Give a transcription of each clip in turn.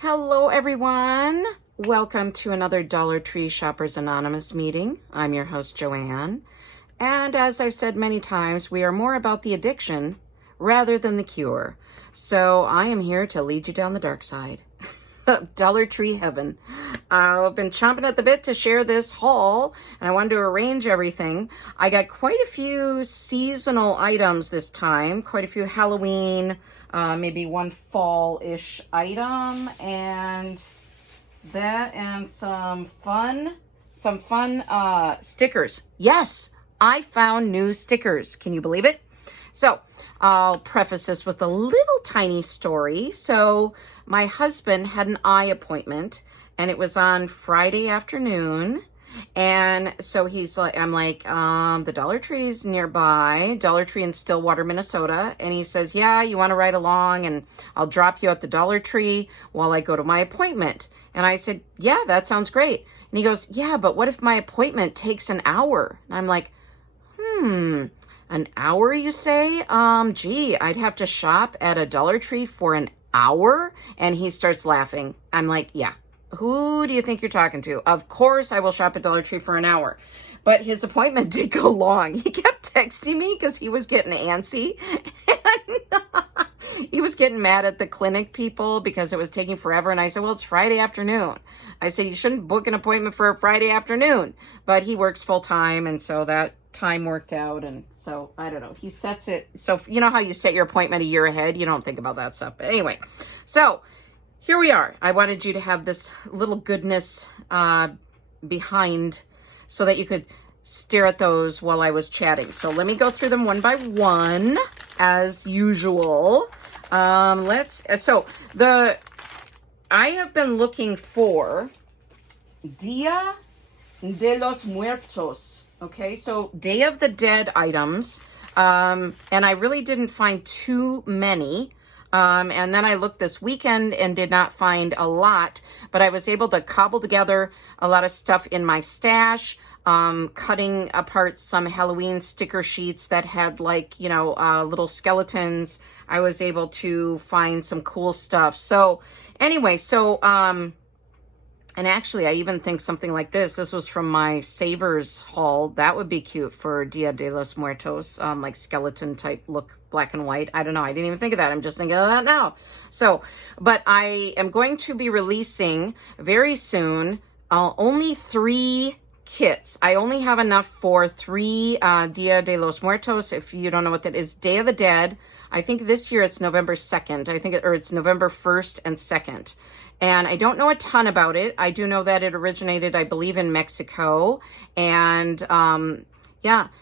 Hello, everyone. Welcome to another Dollar Tree Shoppers Anonymous meeting. I'm your host, Joanne. And as I've said many times, we are more about the addiction rather than the cure. So I am here to lead you down the dark side of Dollar Tree heaven. I've been chomping at the bit to share this haul, and I wanted to arrange everything. I got quite a few seasonal items this time, quite a few Halloween, maybe one fall-ish item, and that, and some fun stickers. Yes, I found new stickers. Can you believe it? So I'll preface this with a little tiny story. So my husband had an eye appointment, and it was on Friday afternoon. And so I'm like, the Dollar Tree's nearby, Dollar Tree in Stillwater, Minnesota. And he says, yeah, you want to ride along and I'll drop you at the Dollar Tree while I go to my appointment. And I said, yeah, that sounds great. And he goes, yeah, but what if my appointment takes an hour? And I'm like, an hour, you say? Gee, I'd have to shop at a Dollar Tree for an hour? And he starts laughing. I'm like, yeah. Who do you think you're talking to? Of course I will shop at Dollar Tree for an hour. But his appointment did go long. He kept texting me because he was getting antsy. And he was getting mad at the clinic people because it was taking forever. And I said, well, it's Friday afternoon. I said, you shouldn't book an appointment for a Friday afternoon. But he works full time, and so that time worked out. And so, I don't know. He sets it. So, you know how you set your appointment a year ahead? You don't think about that stuff. But anyway, so here we are. I wanted you to have this little goodness behind so that you could stare at those while I was chatting. So let me go through them one by one as usual. I have been looking for Dia de los Muertos. Okay, so Day of the Dead items. And I really didn't find too many. And then I looked this weekend and did not find a lot, but I was able to cobble together a lot of stuff in my stash, cutting apart some Halloween sticker sheets that had little skeletons. I was able to find some cool stuff. So anyway, and actually, I even think something like this was from my Savers haul. That would be cute for Dia de los Muertos, like skeleton type look, black and white. I don't know. I didn't even think of that. I'm just thinking of that now. So, but I am going to be releasing very soon only 3 kits. I only have enough for 3 Dia de los Muertos. If you don't know what that is, Day of the Dead. I think this year it's November 2nd. It's November 1st and 2nd. And I don't know a ton about it. I do know that it originated, I believe, in Mexico. And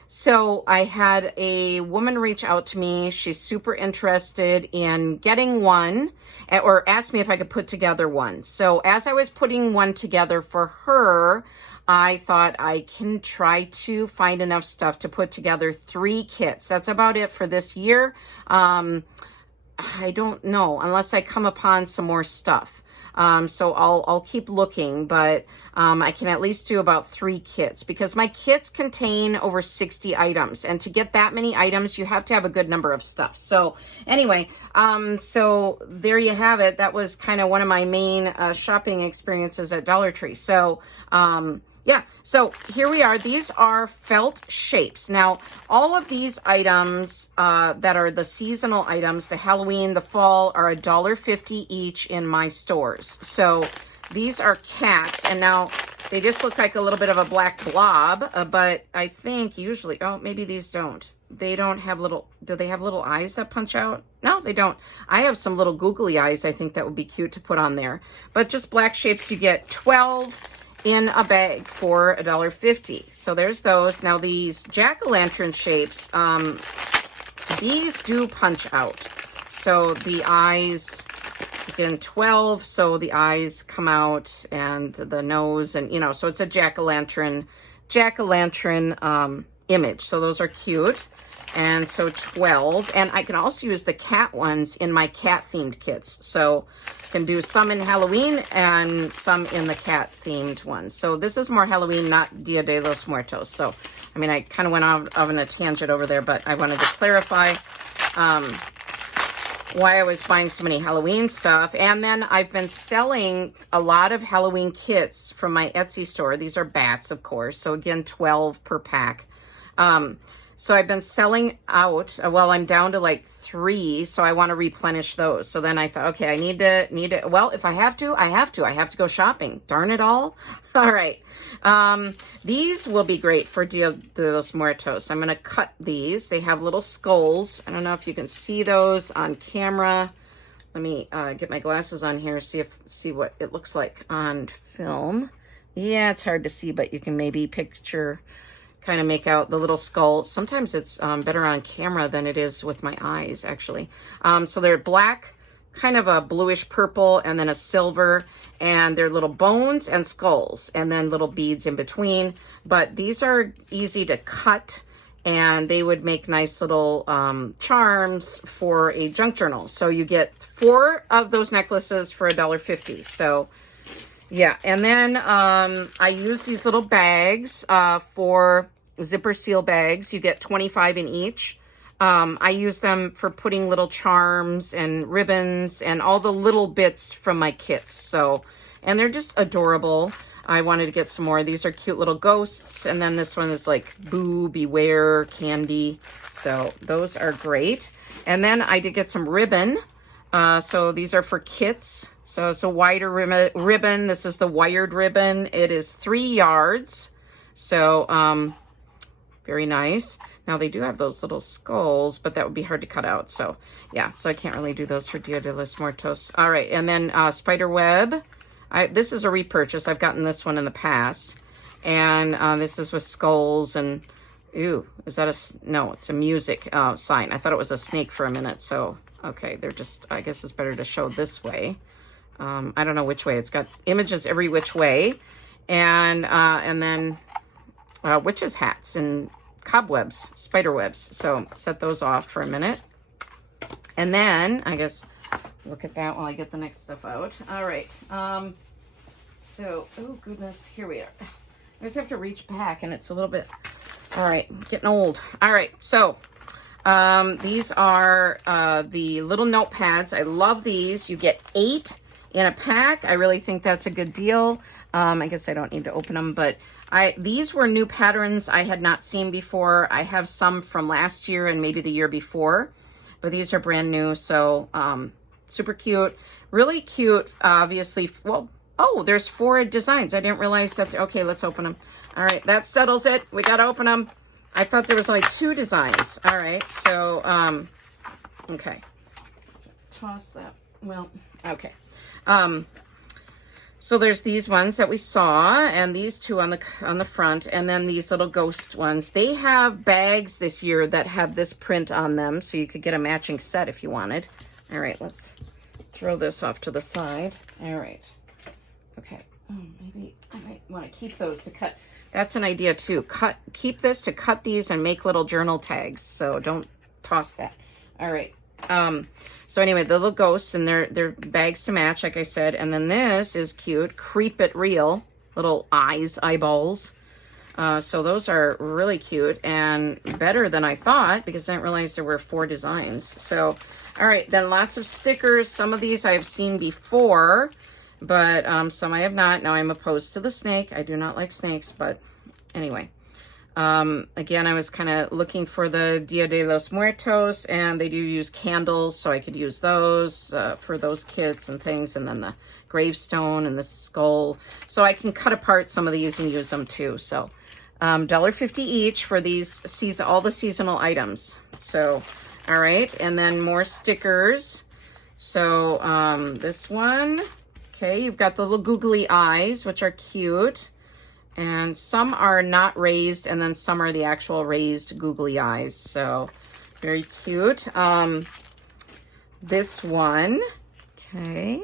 so I had a woman reach out to me. She's super interested in getting one, or asked me if I could put together one. So as I was putting one together for her, I thought I can try to find enough stuff to put together 3 kits. That's about it for this year. I don't know, unless I come upon some more stuff. So I'll keep looking, but I can at least do about 3 kits because my kits contain over 60 items. And to get that many items, you have to have a good number of stuff. So anyway, so there you have it. That was kind of one of my main shopping experiences at Dollar Tree. So yeah, so here we are. These are felt shapes. Now, all of these items that are the seasonal items, the Halloween, the fall, are $1.50 each in my stores. So these are cats, and now they just look like a little bit of a black blob, but I think usually, oh, maybe these don't. They don't have do they have little eyes that punch out? No, they don't. I have some little googly eyes I think that would be cute to put on there. But just black shapes, you get 12 in a bag for $1.50. So there's those. Now these jack-o'-lantern shapes, these do punch out. So the eyes, again, 12, so the eyes come out and the nose, and so it's a jack-o'-lantern image. So those are cute. And so 12, and I can also use the cat ones in my cat themed kits. So I can do some in Halloween and some in the cat themed ones. So this is more Halloween, not Dia de los Muertos. So, I mean, I kind of went off on a tangent over there, but I wanted to clarify. why I was buying so many Halloween stuff. And then I've been selling a lot of Halloween kits from my Etsy store. These are bats, of course. So again, 12 per pack. So I've been selling out. Well, I'm down to like 3, so I want to replenish those. So then I thought, okay, I need to, well, if I have to, I have to go shopping. Darn it all. All right. These will be great for Dia de los Muertos. I'm going to cut these. They have little skulls. I don't know if you can see those on camera. Let me get my glasses on here, see what it looks like on film. Yeah, it's hard to see, but you can maybe picture, kind of make out the little skull. Sometimes it's better on camera than it is with my eyes, actually. So they're black, kind of a bluish purple, and then a silver, and they're little bones and skulls, and then little beads in between. But these are easy to cut, and they would make nice little charms for a junk journal. So you get 4 of those necklaces for $1.50. So yeah, and then I use these little bags for zipper seal bags. You get 25 in each. I use them for putting little charms and ribbons and all the little bits from my kits. So, and they're just adorable. I wanted to get some more. These are cute little ghosts. And then this one is like boo, beware, candy. So those are great. And then I did get some ribbon. So these are for kits. So it's a wider ribbon. This is the wired ribbon. It is 3 yards. So, very nice. Now they do have those little skulls, but that would be hard to cut out. So yeah, so I can't really do those for Dia de los Muertos. All right, and then spider web. This is a repurchase. I've gotten this one in the past. And this is with skulls and, ooh, is that no, it's a music sign. I thought it was a snake for a minute. So, okay, they're just, I guess it's better to show this way. I don't know which way. It's got images every which way. And then witches' hats and cobwebs, spider webs. So set those off for a minute. And then, I guess, look at that while I get the next stuff out. All right. So, oh goodness, here we are. I just have to reach back and it's a little bit, all right, getting old. All right, so these are the little notepads. I love these. You get 8 in a pack. I really think that's a good deal. I guess I don't need to open them, but these were new patterns I had not seen before. I have some from last year and maybe the year before, but these are brand new. So super cute, really cute. Obviously, well, oh, there's 4 designs. I didn't realize that. Okay, let's open them. All right, that settles it. We got to open them. I thought there was only 2 designs. All right, so okay, toss that. Well, okay. So there's these ones that we saw, and these 2 on the front, and then these little ghost ones. They have bags this year that have this print on them, so you could get a matching set if you wanted. All right, let's throw this off to the side. All right. Okay. Oh, maybe I might want to keep those to cut. That's an idea too. Keep this to cut these and make little journal tags. So don't toss that. All right. So anyway, the little ghosts and their bags to match, like I said. And then this is cute. Creep It Real. Little eyeballs. So those are really cute and better than I thought because I didn't realize there were 4 designs. So, all right, then lots of stickers. Some of these I have seen before, but some I have not. Now I'm opposed to the snake. I do not like snakes, but anyway. Again, I was kind of looking for the Dia de los Muertos, and they do use candles, so I could use those for those kits and things, and then the gravestone and the skull. So I can cut apart some of these and use them too. So $1.50 each for these all the seasonal items. So, all right, and then more stickers. So this one, okay, you've got the little googly eyes, which are cute. And some are not raised, and then some are the actual raised googly eyes. So very cute. This one, okay.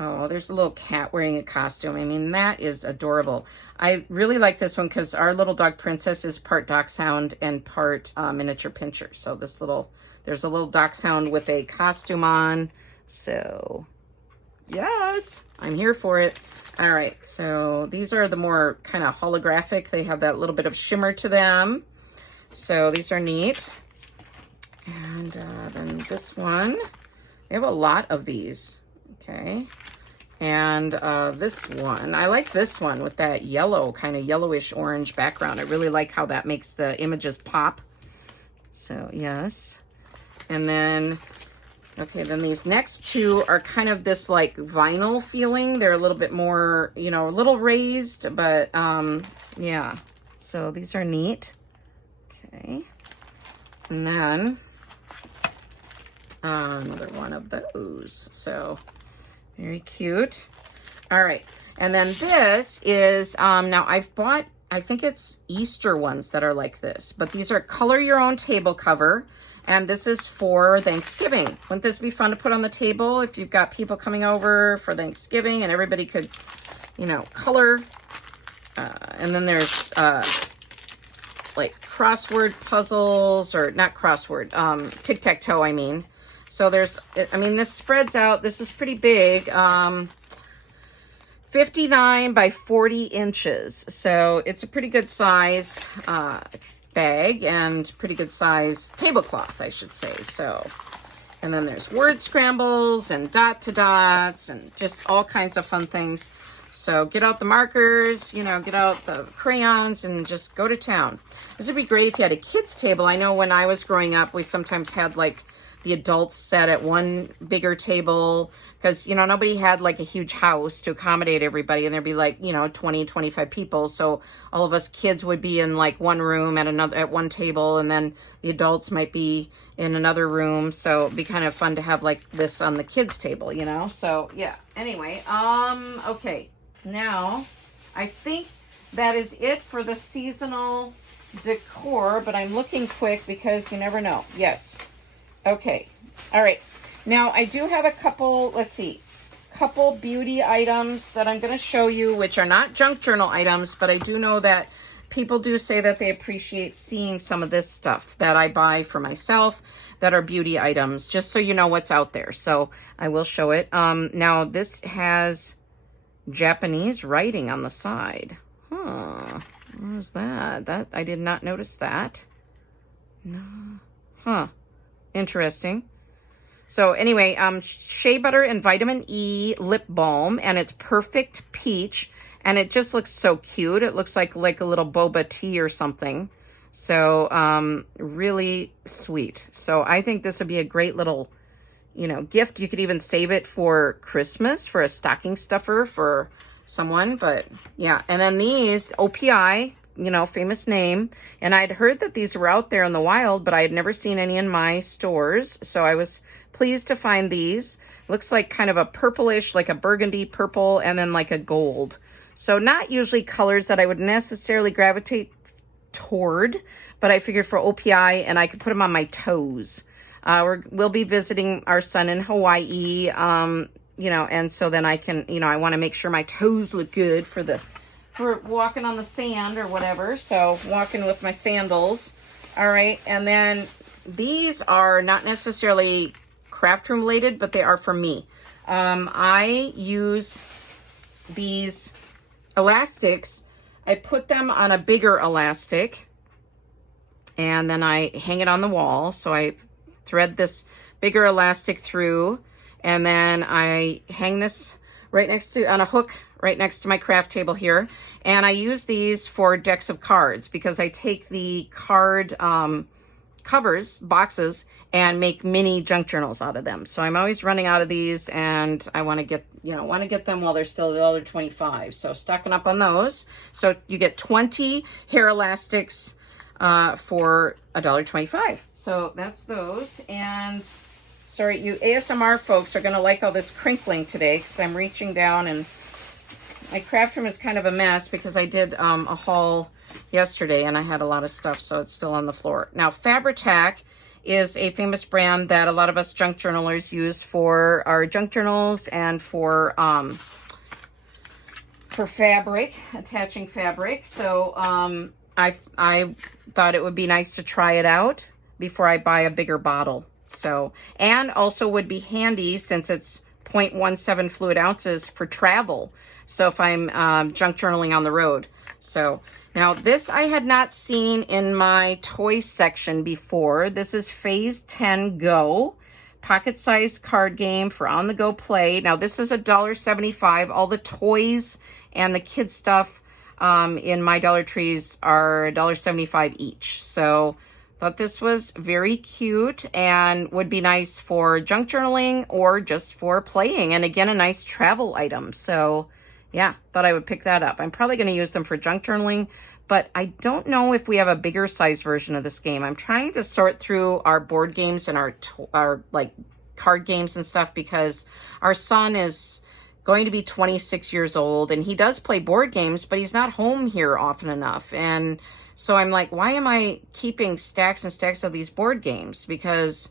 Oh, there's a little cat wearing a costume. I mean, that is adorable. I really like this one because our little dog Princess is part dachshund and part miniature pinscher. So there's a little dachshund with a costume on. So yes, I'm here for it. All right, so these are the more kind of holographic. They have that little bit of shimmer to them. So these are neat. And then this one. They have a lot of these. Okay. And this one, I like this one with that yellow, kind of yellowish orange background. I really like how that makes the images pop. So yes. And then, okay, then these next two are kind of this like vinyl feeling. They're a little bit more, you know, a little raised, but yeah. So these are neat. Okay. And then another one of those. So very cute. All right. And then this is, now I've bought, I think it's Easter ones that are like this, but these are color your own table cover. And this is for Thanksgiving. Wouldn't this be fun to put on the table if you've got people coming over for Thanksgiving and everybody could, you know, color. And then there's like crossword puzzles, or not crossword, tic-tac-toe, I mean. So there's, I mean, this spreads out. This is pretty big. 59 by 40 inches. So it's a pretty good size bag and pretty good size tablecloth, I should say. So, and then there's word scrambles and dot to dots and just all kinds of fun things. So get out the markers, you know, get out the crayons and just go to town. This would be great if you had a kids table. I know when I was growing up, we sometimes had like the adults sat at one bigger table because, you know, nobody had like a huge house to accommodate everybody, and there'd be like, you know, 20, 25 people. So all of us kids would be in like one room at one table, and then the adults might be in another room. So it'd be kind of fun to have like this on the kids table, you know? So yeah, anyway, okay. Now I think that is it for the seasonal decor, but I'm looking quick because you never know. Yes. Okay. All right. Now I do have a couple, let's see, couple beauty items that I'm going to show you, which are not junk journal items, but I do know that people do say that they appreciate seeing some of this stuff that I buy for myself that are beauty items, just so you know what's out there. So I will show it. Now this has Japanese writing on the side. Huh. What was that? That I did not notice that. No. Huh. Interesting. So anyway, shea butter and vitamin E lip balm, and it's perfect peach, and it just looks so cute. It looks like a little boba tea or something. So really sweet. So I think this would be a great little, you know, gift. You could even save it for Christmas, for a stocking stuffer for someone. But yeah, and then these OPI, you know, famous name. And I'd heard that these were out there in the wild, but I had never seen any in my stores. So I was pleased to find these. Looks like kind of a purplish, like a burgundy purple, and then like a gold. So not usually colors that I would necessarily gravitate toward, but I figured for OPI, and I could put them on my toes. We'll be visiting our son in Hawaii, you know, and so then I can, you know, I want to make sure my toes look good for walking on the sand or whatever. So walking with my sandals. All right. And then these are not necessarily craft room related, but they are for me. I use these elastics. I put them on a bigger elastic, and then I hang it on the wall. So I thread this bigger elastic through, and then I hang this right next to, on a hook right next to my craft table here. And I use these for decks of cards because I take the card covers, boxes, and make mini junk journals out of them. So I'm always running out of these, and I want to get, you know, them while they're still $1.25. So stocking up on those. So you get 20 hair elastics for $1.25. So that's those. And sorry, you ASMR folks are going to like all this crinkling today because I'm reaching down, and my craft room is kind of a mess because I did a haul yesterday and I had a lot of stuff, so it's still on the floor. Now, Fabri-Tac is a famous brand that a lot of us junk journalers use for our junk journals and for fabric, attaching fabric. So I thought it would be nice to try it out before I buy a bigger bottle. So, and also would be handy since it's 0.17 fluid ounces for travel. So if I'm junk journaling on the road. So now this I had not seen in my toy section before. This is Phase 10 Go. pocket-sized card game for on-the-go play. Now, this is $1.75. All the toys and the kids stuff in my Dollar Trees are $1.75 each. So, thought this was very cute and would be nice for junk journaling or just for playing. And again, a nice travel item. So, yeah, thought I would pick that up. I'm probably going to use them for junk journaling, but I don't know if we have a bigger size version of this game. I'm trying to sort through our board games and our like card games and stuff, because our son is going to be 26 years old and he does play board games, but he's not home here often enough. And so I'm like, why am I keeping stacks and stacks of these board games? Because,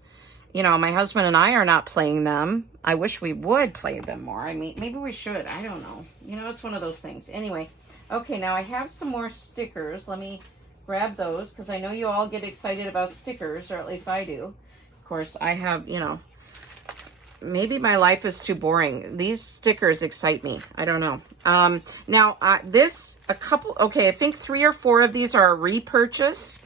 you know, my husband and I are not playing them. I wish we would play them more. I mean, maybe we should. I don't know. You know, it's one of those things. Anyway, okay, now I have some more stickers. Let me grab those because I know you all get excited about stickers, or at least I do. Of course, I have, you know, maybe my life is too boring. These stickers excite me. I don't know. Now, I think 3 or 4 of these are a repurchase,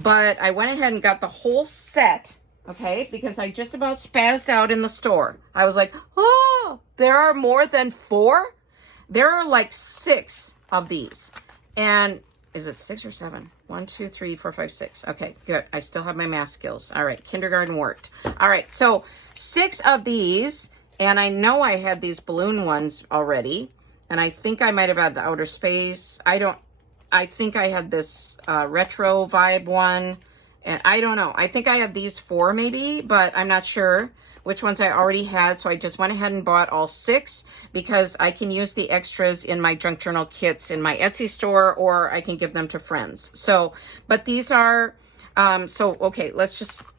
but I went ahead and got the whole set, okay, because I just about spazzed out in the store. I was like, oh, there are more than 4? There are like 6 of these. And is it 6 or 7? 1, 2, 3, 4, 5, 6. Okay, good. I still have my math skills. All right, kindergarten worked. All right, so 6 of these, and I know I had these balloon ones already, and I think I might have had the outer space. I think I had this retro vibe one, and I don't know. I think I had these 4 maybe, but I'm not sure which ones I already had, so I just went ahead and bought all 6 because I can use the extras in my junk journal kits in my Etsy store, or I can give them to friends. So, but these are, okay,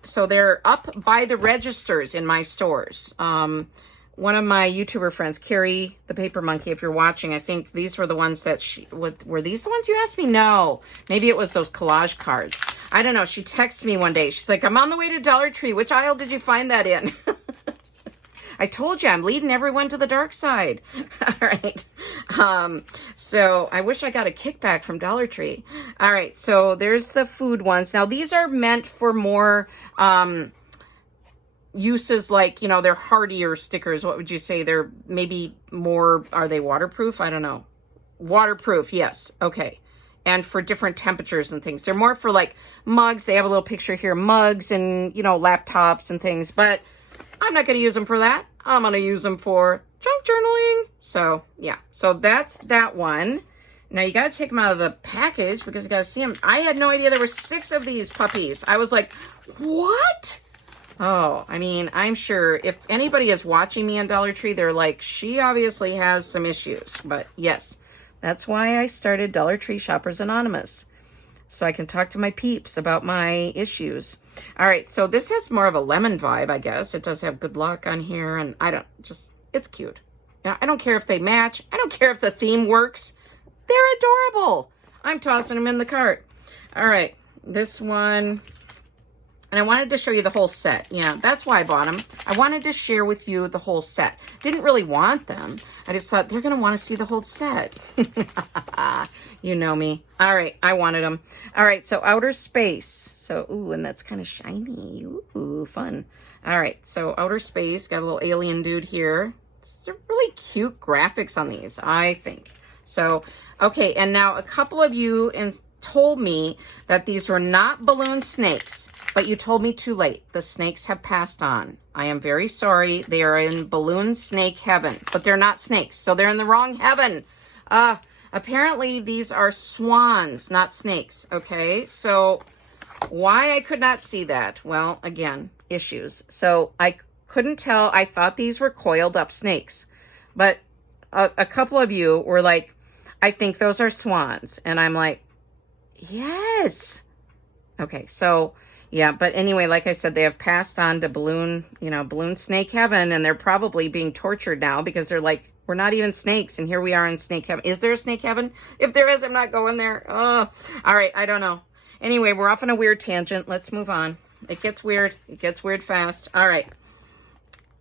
so they're up by the registers in my stores. One of my YouTuber friends, Carrie the Paper Monkey, if you're watching, I think these were the ones that were these the ones you asked me? No, maybe it was those collage cards. I don't know. She texted me one day. She's like, I'm on the way to Dollar Tree. Which aisle did you find that in? I told you, I'm leading everyone to the dark side. All right. So I wish I got a kickback from Dollar Tree. All right. So there's the food ones. Now these are meant for more, uses, like, you know, they're hardier stickers. What would you say? They're maybe more, are they waterproof? I don't know. Waterproof, yes. Okay. And for different temperatures and things. They're more for like mugs. They have a little picture here, mugs and, you know, laptops and things. But I'm not going to use them for that. I'm going to use them for junk journaling. So, yeah. So that's that one. Now you got to take them out of the package because you got to see them. I had no idea there were 6 of these puppies. I was like, what? Oh, I mean, I'm sure if anybody is watching me on Dollar Tree, they're like, she obviously has some issues. But yes, that's why I started Dollar Tree Shoppers Anonymous, so I can talk to my peeps about my issues. All right, so this has more of a lemon vibe, I guess. It does have good luck on here, and it's cute. Now, I don't care if they match. I don't care if the theme works. They're adorable. I'm tossing them in the cart. All right, this one. And I wanted to show you the whole set. Yeah, that's why I bought them. I wanted to share with you the whole set. Didn't really want them. I just thought they're going to want to see the whole set. You know me. All right, I wanted them. All right, so outer space. So, ooh, and that's kind of shiny. Ooh, fun. All right, so outer space. Got a little alien dude here. It's a really cute graphics on these, I think. So, okay, and now a couple of you told me that these were not balloon snakes. But you told me too late. The snakes have passed on. I am very sorry. They are in balloon snake heaven. But they're not snakes, so they're in the wrong heaven. Apparently, these are swans, not snakes. Okay, so why I could not see that? Well, again, issues. So I couldn't tell. I thought these were coiled up snakes. But a couple of you were like, I think those are swans. And I'm like, yes. Okay, so... yeah, but anyway, like I said, they have passed on to balloon snake heaven, and they're probably being tortured now because they're like, we're not even snakes, and here we are in snake heaven. Is there a snake heaven? If there is, I'm not going there. Oh, all right, I don't know. Anyway, we're off on a weird tangent. Let's move on. It gets weird. It gets weird fast. All right.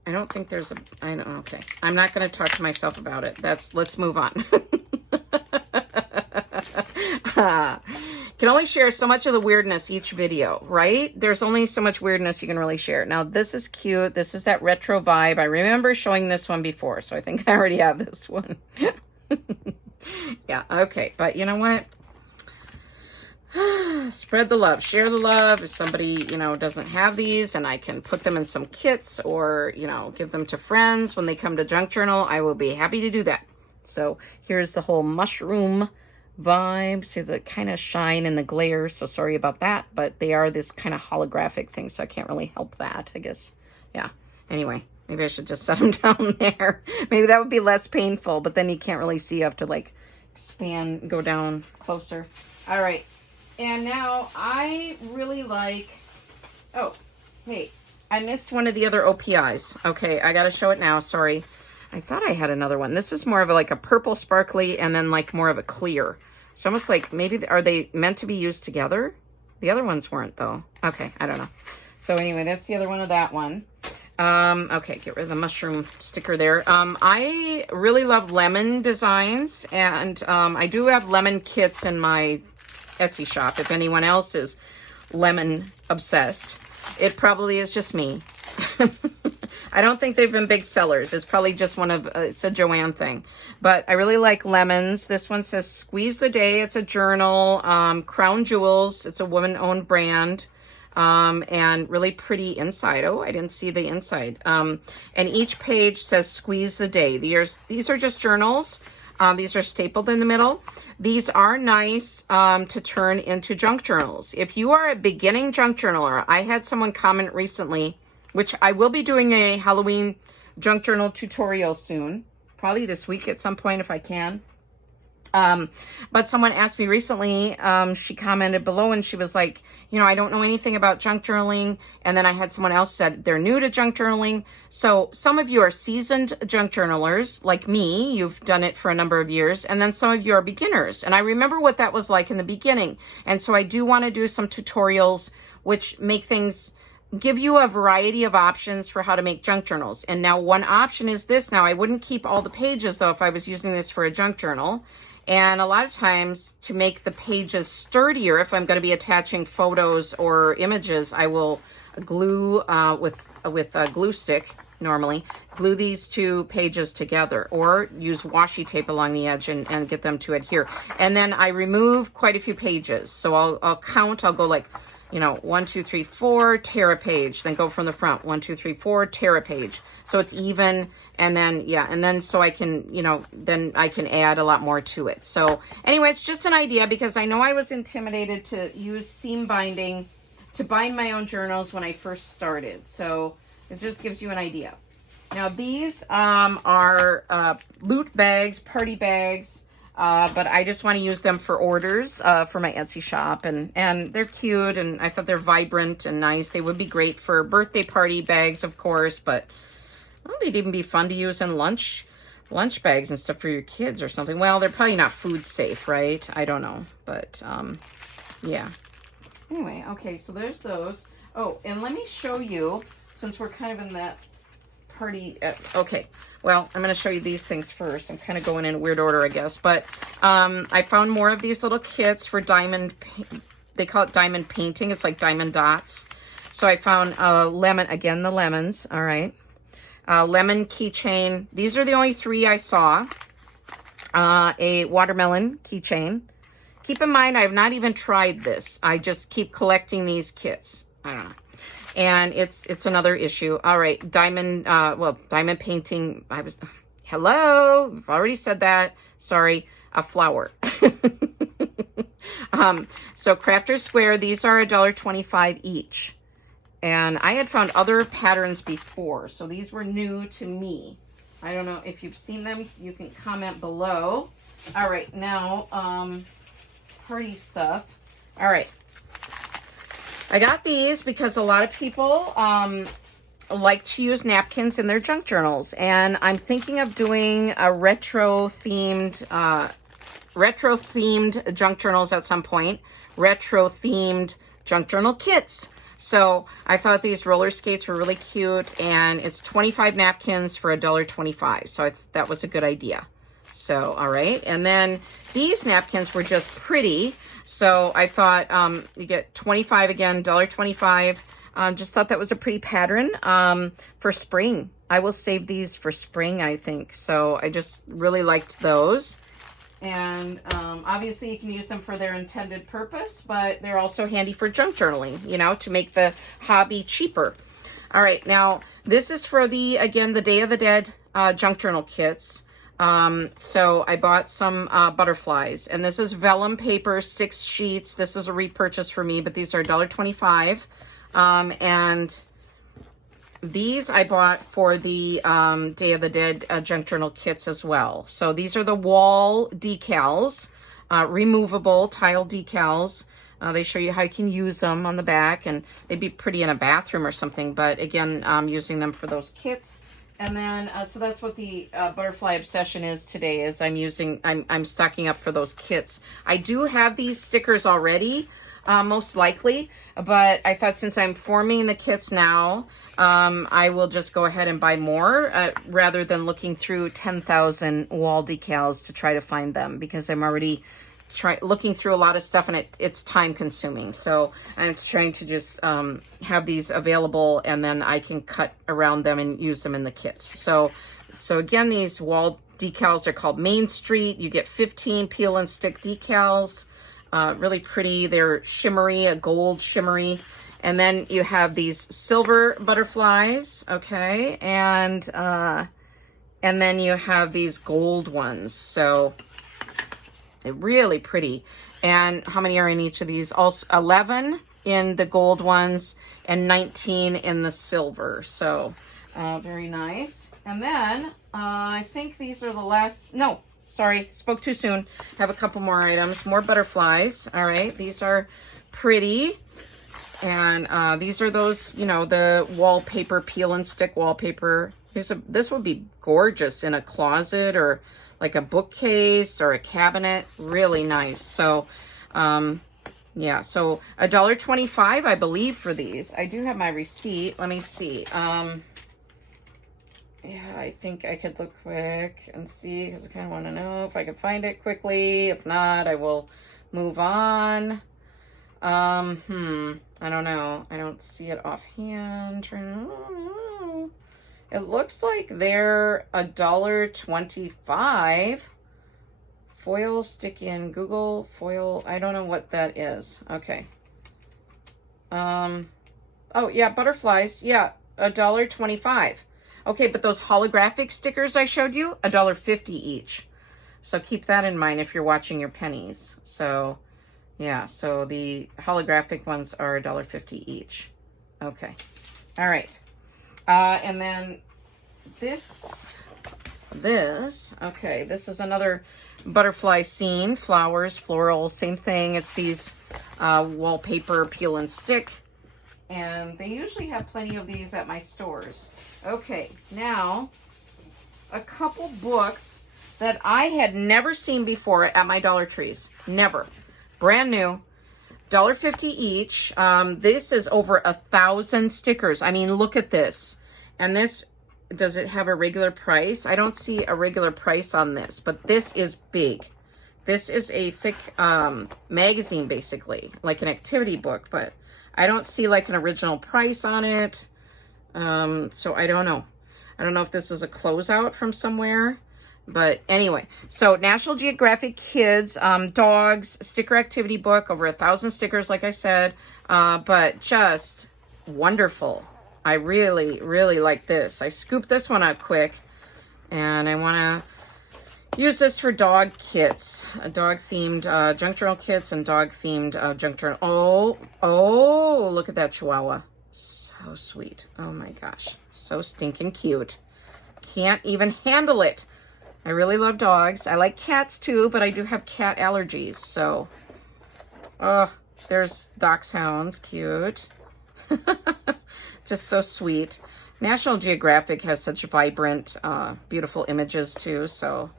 I don't think there's okay. I'm not going to talk to myself about it. Let's move on. can only share so much of the weirdness each video, right? There's only so much weirdness you can really share. Now, this is cute. This is that retro vibe. I remember showing this one before, so I think I already have this one. Yeah, okay. But you know what? Spread the love, share the love. If somebody, you know, doesn't have these and I can put them in some kits or, you know, give them to friends when they come to Junk Journal, I will be happy to do that. So here's the whole mushroom vibe. See the kind of shine and the glare. So sorry about that, but they are this kind of holographic thing. So I can't really help that, I guess. Yeah. Anyway, maybe I should just set them down there. Maybe that would be less painful, but then you can't really see. You have to like expand, go down closer. All right. And now I really like, oh, hey, I missed one of the other OPIs. Okay, I got to show it now. Sorry. I thought I had another one. This is more of like a purple sparkly and then like more of a clear. It's almost like maybe, are they meant to be used together? The other ones weren't though. Okay, I don't know. So anyway, that's the other one of that one. Okay, get rid of the mushroom sticker there. I really love lemon designs, and I do have lemon kits in my Etsy shop. If anyone else is lemon obsessed, it probably is just me. I don't think they've been big sellers. It's probably just one of, it's a Joanne thing. But I really like lemons. This one says Squeeze the Day. It's a journal. Crown Jewels. It's a woman-owned brand. And really pretty inside. Oh, I didn't see the inside. And each page says Squeeze the Day. These are just journals. These are stapled in the middle. These are nice to turn into junk journals. If you are a beginning junk journaler, I had someone comment recently, which I will be doing a Halloween junk journal tutorial soon, probably this week at some point if I can. But someone asked me recently, she commented below and she was like, you know, I don't know anything about junk journaling. And then I had someone else said they're new to junk journaling. So some of you are seasoned junk journalers like me. You've done it for a number of years. And then some of you are beginners. And I remember what that was like in the beginning. And so I do want to do some tutorials which make things, give you a variety of options for how to make junk journals. And now one option is this. Now I wouldn't keep all the pages though if I was using this for a junk journal. And a lot of times to make the pages sturdier, if I'm going to be attaching photos or images, I will glue with a glue stick, normally, glue these two pages together or use washi tape along the edge and get them to adhere. And then I remove quite a few pages. So I'll count, I'll go like, you know, 1, 2, 3, 4, tear a page, then go from the front, 1, 2, 3, 4, tear a page. So it's even, and then, yeah, and then so I can, you know, then I can add a lot more to it. So anyway, it's just an idea because I know I was intimidated to use seam binding to bind my own journals when I first started. So it just gives you an idea. Now these are loot bags, party bags. But I just want to use them for orders for my Etsy shop. And they're cute, and I thought they're vibrant and nice. They would be great for birthday party bags, of course, but well, they'd even be fun to use in lunch bags and stuff for your kids or something. Well, they're probably not food safe, right? I don't know, but yeah. Anyway, okay, so there's those. Oh, and let me show you, since we're kind of in that party, okay. Well, I'm going to show you these things first. I'm kind of going in weird order, I guess. But I found more of these little kits for diamond. They call it diamond painting. It's like diamond dots. So I found lemon. Again, the lemons. All right. Lemon keychain. These are the only 3 I saw. A watermelon keychain. Keep in mind, I have not even tried this. I just keep collecting these kits. I don't know. And it's another issue. All right, diamond, diamond painting. Hello, I've already said that. Sorry, a flower. So Crafter's Square, these are $1.25 each. And I had found other patterns before, so these were new to me. I don't know if you've seen them. You can comment below. All right, now, party stuff. All right. I got these because a lot of people like to use napkins in their junk journals. And I'm thinking of doing a retro-themed junk journals at some point. Retro-themed junk journal kits. So I thought these roller skates were really cute. And it's 25 napkins for $1.25. So that was a good idea. So, all right. And then these napkins were just pretty. So I thought you get 25 again, $1.25. Just thought that was a pretty pattern for spring. I will save these for spring, I think. So I just really liked those. And obviously you can use them for their intended purpose, but they're also handy for junk journaling, you know, to make the hobby cheaper. All right, now this is for the, again, the Day of the Dead junk journal kits. So I bought some butterflies, and this is vellum paper, 6 sheets. This is a repurchase for me, but these are $1.25. And these I bought for the Day of the Dead junk journal kits as well. So these are the wall decals, removable tile decals. They show you how you can use them on the back, and they'd be pretty in a bathroom or something. But again, I'm using them for those kits. And then, so that's what the butterfly obsession is today, is I'm stocking up for those kits. I do have these stickers already, most likely, but I thought since I'm forming the kits now, I will just go ahead and buy more, rather than looking through 10,000 wall decals to try to find them, because I'm already looking through a lot of stuff, and it's time consuming. So I'm trying to just have these available, and then I can cut around them and use them in the kits. So again, these wall decals are called Main Street. You get 15 peel and stick decals, really pretty. They're shimmery, a gold shimmery. And then you have these silver butterflies, okay, and then you have these gold ones. So they're really pretty. And how many are in each of these? Also 11 in the gold ones and 19 in the silver. So very nice. And then I think these are the last, no, sorry, spoke too soon. Have a couple more items, more butterflies. All right, these are pretty. And these are those, you know, the wallpaper, peel and stick wallpaper. This would be gorgeous in a closet or like a bookcase or a cabinet. Really nice. So, yeah, so $1.25, I believe, for these. I do have my receipt. Let me see. Yeah, I think I could look quick and see, because I kind of want to know if I can find it quickly. If not, I will move on. I don't know. I don't see it offhand. It looks like they're $1.25. Foil stick in Google foil. I don't know what that is. Okay. Oh yeah, butterflies. Yeah, $1.25. Okay, but those holographic stickers I showed you, $1.50 each. So keep that in mind if you're watching your pennies. So yeah, so the holographic ones are $1.50 each. Okay. All right. And then this, okay, this is another butterfly scene, flowers, floral, same thing. It's these wallpaper peel and stick, and they usually have plenty of these at my stores. Okay, now a couple books that I had never seen before at my Dollar Trees. Never. Brand new. $1.50 each. This is over 1,000 stickers. I mean, look at this. And this, does it have a regular price? I don't see a regular price on this, but this is big. This is a thick magazine, basically, like an activity book, but I don't see like an original price on it. So I don't know. I don't know if this is a closeout from somewhere. But anyway, so National Geographic Kids, dogs, sticker activity book, over 1,000 stickers, like I said, but just wonderful. I really, really like this. I scooped this one out quick, and I want to use this for dog kits, dog-themed junk journal kits and dog-themed junk journal. Oh, look at that Chihuahua. So sweet. Oh my gosh. So stinking cute. Can't even handle it. I really love dogs. I like cats too, but I do have cat allergies. So, there's dachshunds, cute. Just so sweet. National Geographic has such vibrant, beautiful images too. So,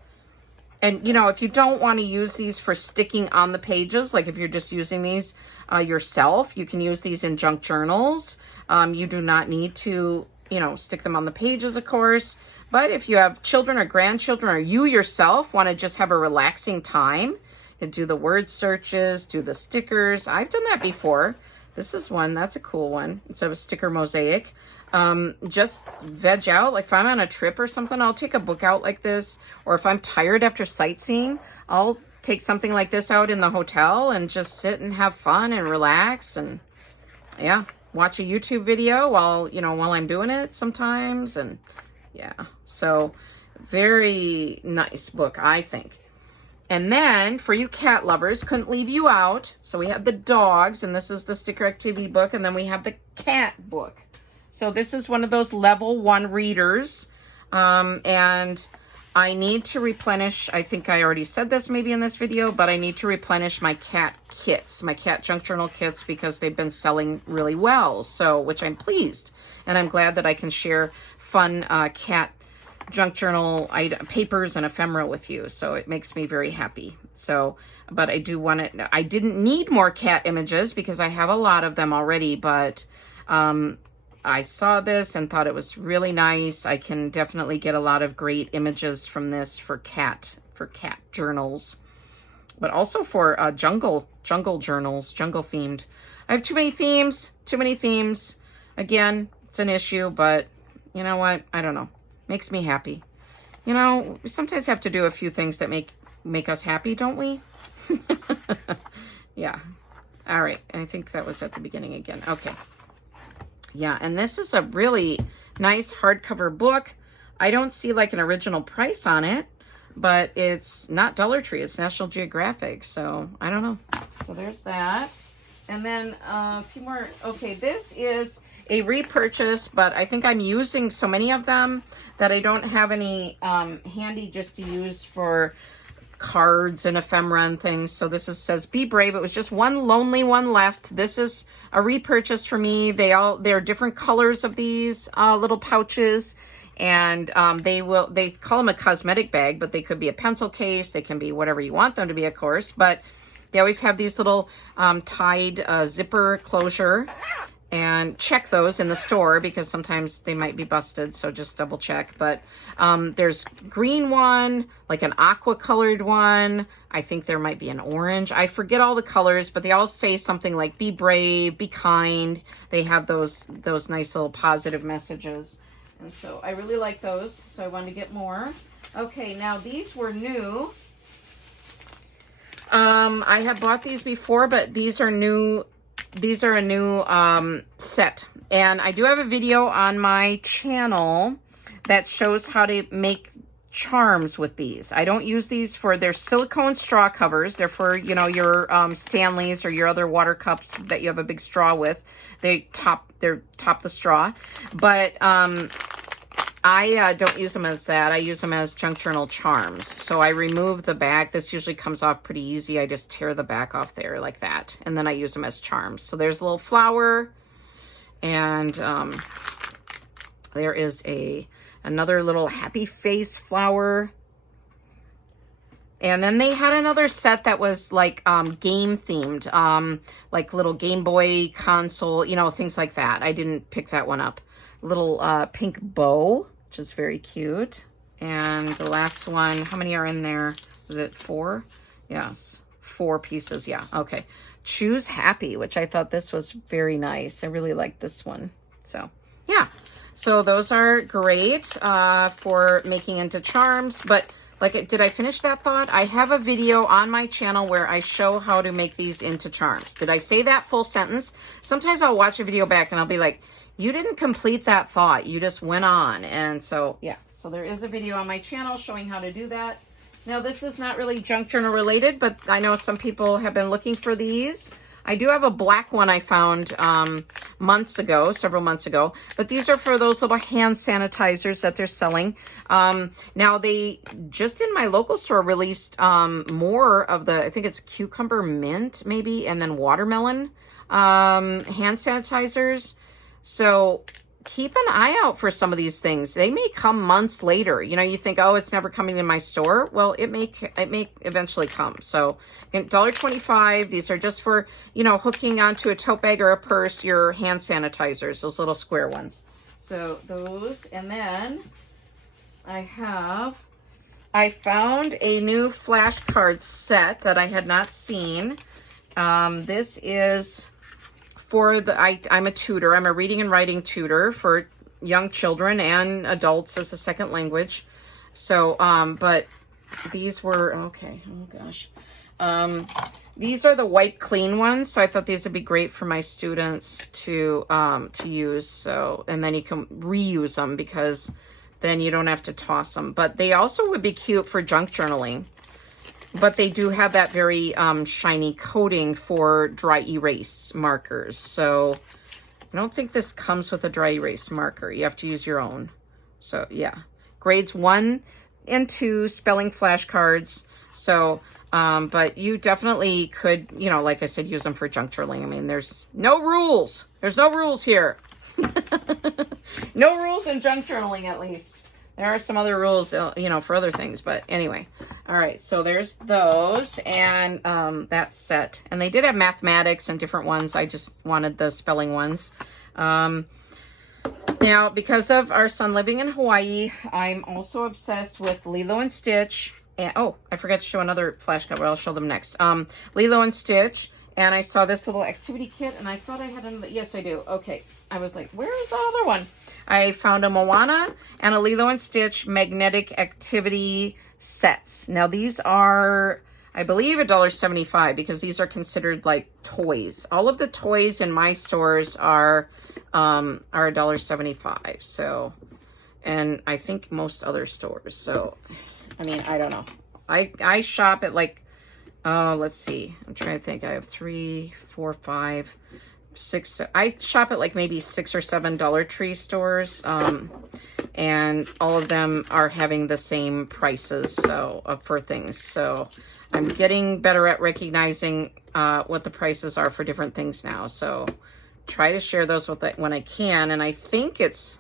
and you know, if you don't want to use these for sticking on the pages, like if you're just using these yourself, you can use these in junk journals. You do not need to you know, stick them on the pages, of course. But if you have children or grandchildren, or you yourself want to just have a relaxing time, you can do the word searches, do the stickers. I've done that before. This is one, that's a cool one. It's a sticker mosaic. Just veg out. Like if I'm on a trip or something, I'll take a book out like this. Or if I'm tired after sightseeing, I'll take something like this out in the hotel and just sit and have fun and relax and, yeah, watch a YouTube video while, you know, while I'm doing it sometimes. And yeah, so very nice book, I think. And then for you cat lovers, couldn't leave you out. So we have the dogs, and this is the sticker activity book. And then we have the cat book. So this is one of those level 1 readers. And I need to replenish, I think I already said this maybe in this video, but I need to replenish my cat kits, my cat junk journal kits, because they've been selling really well. So, which I'm pleased. And I'm glad that I can share fun cat junk journal papers and ephemera with you. So it makes me very happy. So, but I do want to, I didn't need more cat images because I have a lot of them already, but I saw this and thought it was really nice. I can definitely get a lot of great images from this for cat journals, but also for jungle journals, jungle themed. I have too many themes. Again, it's an issue, but you know what? I don't know. Makes me happy. You know, we sometimes have to do a few things that make us happy, don't we? Yeah. All right. I think that was at the beginning again. Okay. Yeah, and this is a really nice hardcover book. I don't see like an original price on it, but it's not Dollar Tree. It's National Geographic. So I don't know. So there's that. And then a few more. Okay, this is a repurchase, but I think I'm using so many of them that I don't have any handy just to use for cards and ephemera and things. So this says Be Brave. It was just one lonely one left. This is a repurchase for me. They're different colors of these little pouches, and they call them a cosmetic bag, but they could be a pencil case. They can be whatever you want them to be, of course, but they always have these little tied zipper closure. And check those in the store because sometimes they might be busted, so just double check. But there's green one, like an aqua colored one. I think there might be an orange. I forget all the colors, but they all say something like be brave, be kind. They have those nice little positive messages. And so I really like those, so I wanted to get more. Okay, now these were new. I have bought these before, but these are new. These are a new set, and I do have a video on my channel that shows how to make charms with these. I don't use these for their silicone straw covers. They're for, you know, your Stanleys or your other water cups that you have a big straw with. They top the straw, but I don't use them as that. I use them as junk journal charms. So I remove the back. This usually comes off pretty easy. I just tear the back off there like that. And then I use them as charms. So there's a little flower. And there is another little happy face flower. And then they had another set that was like game themed. Like little Game Boy console, you know, things like that. I didn't pick that one up. Little pink bow, which is very cute. And the last one, how many are in there? Was it 4? Yes, 4 pieces. Yeah, okay. Choose Happy, which I thought this was very nice. I really like this one. So yeah, so those are great for making into charms. But like, did I finish that thought? I have a video on my channel where I show how to make these into charms. Did I say that full sentence? Sometimes I'll watch a video back and I'll be like, you didn't complete that thought. You just went on. And so, yeah. So there is a video on my channel showing how to do that. Now, this is not really junk journal related, but I know some people have been looking for these. I do have a black one I found several months ago. But these are for those little hand sanitizers that they're selling. Now, they just in my local store released more of the, I think it's cucumber mint maybe, and then watermelon hand sanitizers. So keep an eye out for some of these things. They may come months later. You know, you think, oh, it's never coming in my store. Well, it may eventually come. So $1.25. These are just for, you know, hooking onto a tote bag or a purse, your hand sanitizers, those little square ones. So those, and then I found a new flashcard set that I had not seen. This is for I'm a tutor. I'm a reading and writing tutor for young children and adults as a second language. So, but these were, okay, oh gosh. These are the wipe clean ones. So I thought these would be great for my students to use. So, and then you can reuse them because then you don't have to toss them. But they also would be cute for junk journaling. But they do have that very shiny coating for dry erase markers. So I don't think this comes with a dry erase marker. You have to use your own. So yeah, grades 1 and 2 spelling flashcards. So, but you definitely could, you know, like I said, use them for junk journaling. I mean, there's no rules. There's no rules here. No rules in junk journaling, at least. There are some other rules, you know, for other things, but anyway. All right, so there's those, and that set. And they did have mathematics and different ones. I just wanted the spelling ones. Now, because of our son living in Hawaii, I'm also obsessed with Lilo and Stitch. And, oh, I forgot to show another flashcard, but I'll show them next. Lilo and Stitch, and I saw this little activity kit, and I thought I had another. Yes, I do. Okay, I was like, where is that other one? I found a Moana and a Lilo and Stitch magnetic activity sets. Now these are, I believe, $1.75 because these are considered like toys. All of the toys in my stores are $1.75. So, and I think most other stores. So, I mean, I don't know. I shop at like, let's see. I'm trying to think. I have 3, 4, 5, 6. I shop at like maybe 6 or 7 Dollar Tree stores, and all of them are having the same prices. So for things, so I'm getting better at recognizing what the prices are for different things now. So try to share those with when I can, and I think it's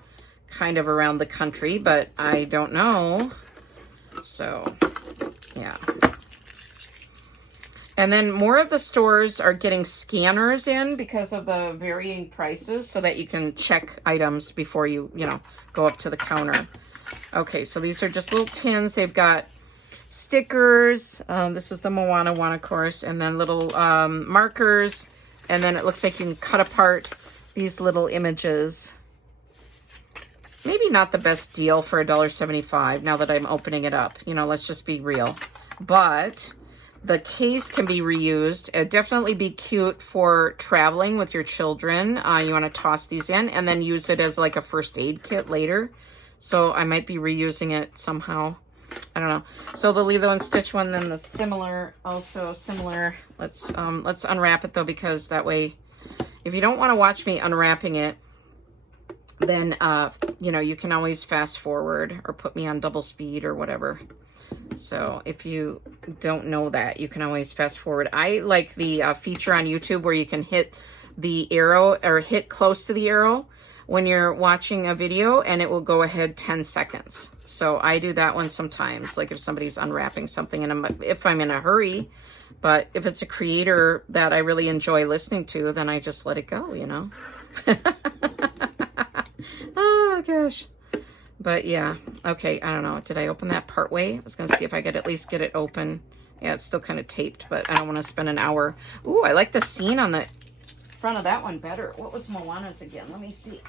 kind of around the country, but I don't know. So yeah. And then more of the stores are getting scanners in because of the varying prices so that you can check items before you know, go up to the counter. Okay, so these are just little tins. They've got stickers. This is the Moana one, of course, and then little markers. And then it looks like you can cut apart these little images. Maybe not the best deal for $1.75 now that I'm opening it up. You know, let's just be real. But the case can be reused. It'd definitely be cute for traveling with your children. You want to toss these in and then use it as like a first aid kit later. So I might be reusing it somehow. I don't know. So the Lilo and Stitch one, then the similar, also similar. Let's unwrap it though, because that way, if you don't want to watch me unwrapping it, then you know, you can always fast forward or put me on double speed or whatever. So if you don't know that, you can always fast forward. I like the feature on YouTube where you can hit the arrow or hit close to the arrow when you're watching a video and it will go ahead 10 seconds. So I do that one sometimes, like if somebody's unwrapping something and if I'm in a hurry. But if it's a creator that I really enjoy listening to, then I just let it go, you know. Oh gosh. But yeah, okay, I don't know. Did I open that part way? I was going to see if I could at least get it open. Yeah, it's still kind of taped, but I don't want to spend an hour. Ooh, I like the scene on the front of that one better. What was Moana's again? Let me see.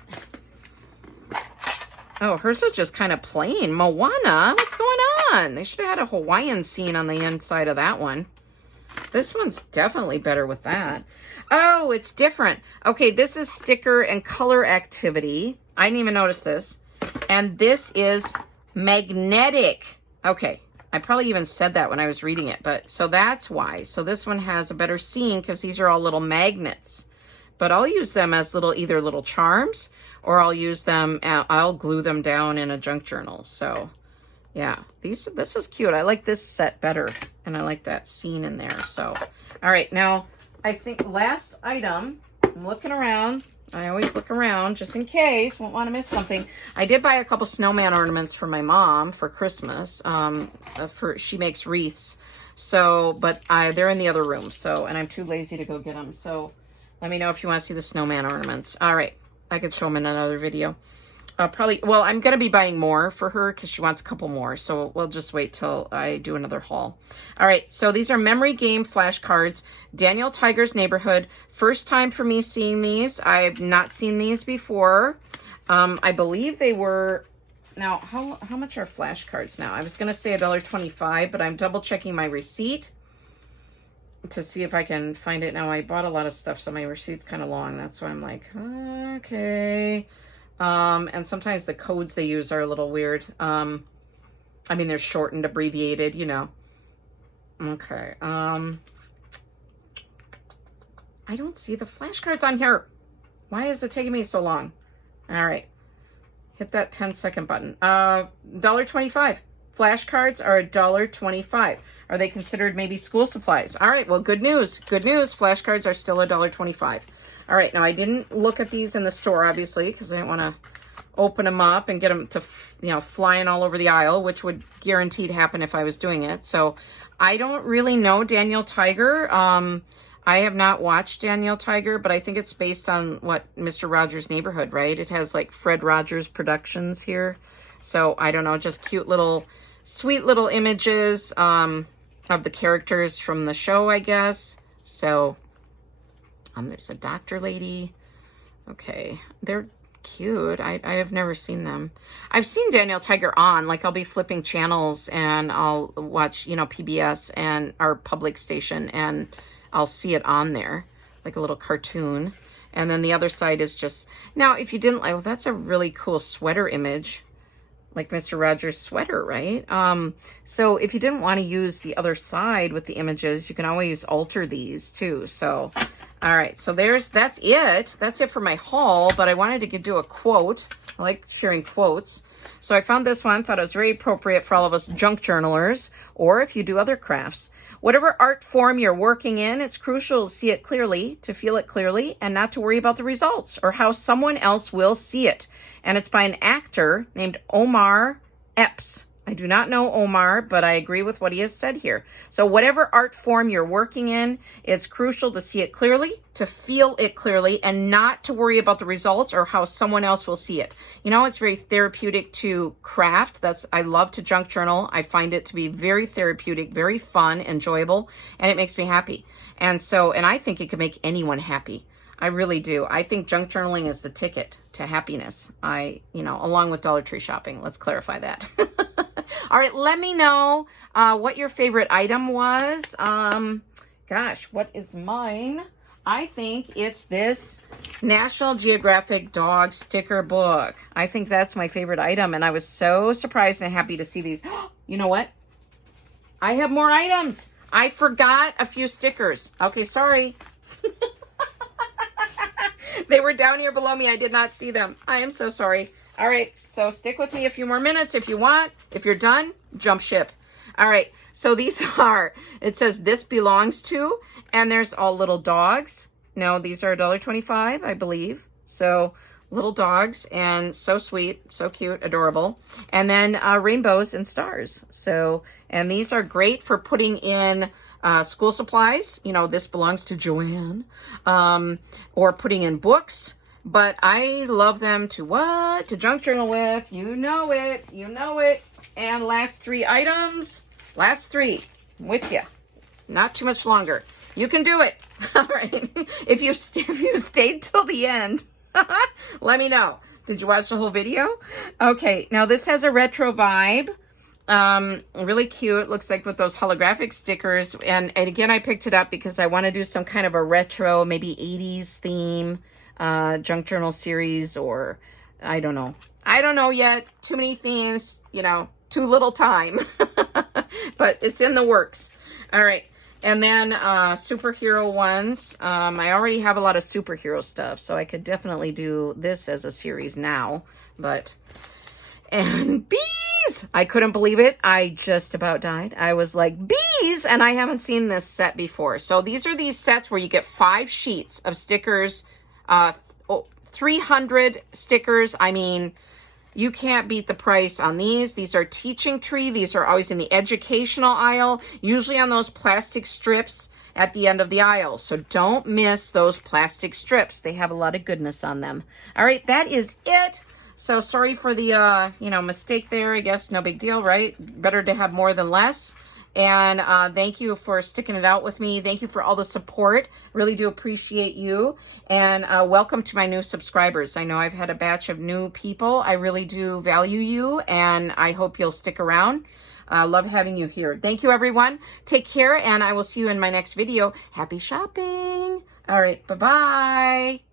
Oh, hers was just kind of plain. Moana? What's going on? They should have had a Hawaiian scene on the inside of that one. This one's definitely better with that. Oh, it's different. Okay, this is sticker and color activity. I didn't even notice this. And this is magnetic. Okay, I probably even said that when I was reading it, but so that's why. So this one has a better scene because these are all little magnets. But I'll use them as either little charms, or I'll use them, I'll glue them down in a junk journal. So yeah, this is cute. I like this set better, and I like that scene in there. So, all right, now I think last item, I'm looking around. I always look around just in case, won't want to miss something. I did buy a couple snowman ornaments for my mom for Christmas. She makes wreaths. So, but they're in the other room. So, and I'm too lazy to go get them. So let me know if you want to see the snowman ornaments. All right. I could show them in another video. Probably, well, I'm going to be buying more for her because she wants a couple more. So we'll just wait till I do another haul. All right. So these are memory game flashcards. Daniel Tiger's Neighborhood. First time for me seeing these. I've not seen these before. I believe they were, now how much are flashcards now? I was going to say $1.25, but I'm double checking my receipt to see if I can find it. Now I bought a lot of stuff, so my receipt's kind of long. That's why I'm like, okay. And sometimes the codes they use are a little weird. I mean, they're shortened, abbreviated, you know. Okay. I don't see the flashcards on here. Why is it taking me so long? All right. Hit that 10-second button. $1.25. Flashcards are $1.25. Are they considered maybe school supplies? All right. Well, good news. Good news. Flashcards are still $1.25. All right, now I didn't look at these in the store, obviously, because I didn't want to open them up and get them to, flying all over the aisle, which would guaranteed happen if I was doing it. So I don't really know Daniel Tiger. I have not watched Daniel Tiger, but I think it's based on what Mr. Rogers' Neighborhood, right? It has like Fred Rogers Productions here. So I don't know, just cute little, sweet little images of the characters from the show, I guess. So there's a doctor lady. Okay, they're cute. I have never seen them. I've seen Daniel Tiger on, like I'll be flipping channels and I'll watch, PBS and our public station, and I'll see it on there, like a little cartoon. And then the other side is just, now if you didn't like, well, that's a really cool sweater image, like Mr. Rogers' sweater, right? So if you didn't want to use the other side with the images, you can always alter these too. So all right, so that's it. That's it for my haul, but I wanted to do a quote. I like sharing quotes. So I found this one, thought it was very appropriate for all of us junk journalers, or if you do other crafts. Whatever art form you're working in, it's crucial to see it clearly, to feel it clearly, and not to worry about the results or how someone else will see it. And it's by an actor named Omar Epps. I do not know Omar, but I agree with what he has said here. So whatever art form you're working in, it's crucial to see it clearly, to feel it clearly, and not to worry about the results or how someone else will see it. It's very therapeutic to craft. I love to junk journal. I find it to be very therapeutic, very fun, enjoyable, and it makes me happy. And I think it can make anyone happy. I really do. I think junk journaling is the ticket to happiness. Along with Dollar Tree shopping. Let's clarify that. All right, let me know what your favorite item was. Gosh, what is mine? I think it's this National Geographic dog sticker book. I think that's my favorite item, and I was so surprised and happy to see these. You know what? I have more items. I forgot a few stickers. Okay, sorry. They were down here below me. I did not see them. I am so sorry. All right, so stick with me a few more minutes if you want. If you're done, jump ship. All right, so these are, it says this belongs to, and there's all little dogs. No, these are $1.25, I believe. So little dogs, and so sweet, so cute, adorable. And then rainbows and stars. So, and these are great for putting in school supplies. This belongs to Joanne. Or putting in books. But I love them to what? To junk journal with. You know it. You know it. And last three items. Last three. I'm with you. Not too much longer. You can do it. All right. If you stayed till the end, let me know. Did you watch the whole video? Okay. Now this has a retro vibe. Really cute. Looks like with those holographic stickers. And again, I picked it up because I want to do some kind of a retro, maybe 80s theme, junk journal series, or I don't know. I don't know yet. Too many themes, too little time, but it's in the works. All right. And then, superhero ones. I already have a lot of superhero stuff, so I could definitely do this as a series now, and bees! I couldn't believe it. I just about died. I was like, bees! And I haven't seen this set before. So these are these sets where you get 5 sheets of stickers, 300 stickers. I mean, you can't beat the price on these. These are teaching tree. These are always in the educational aisle, usually on those plastic strips at the end of the aisle. So don't miss those plastic strips. They have a lot of goodness on them. All right, that is it. So sorry for the, mistake there. I guess no big deal, right? Better to have more than less. And thank you for sticking it out with me. Thank you for all the support. Really do appreciate you. And welcome to my new subscribers. I know I've had a batch of new people. I really do value you, and I hope you'll stick around. Love having you here. Thank you, everyone. Take care, and I will see you in my next video. Happy shopping. All right, bye-bye.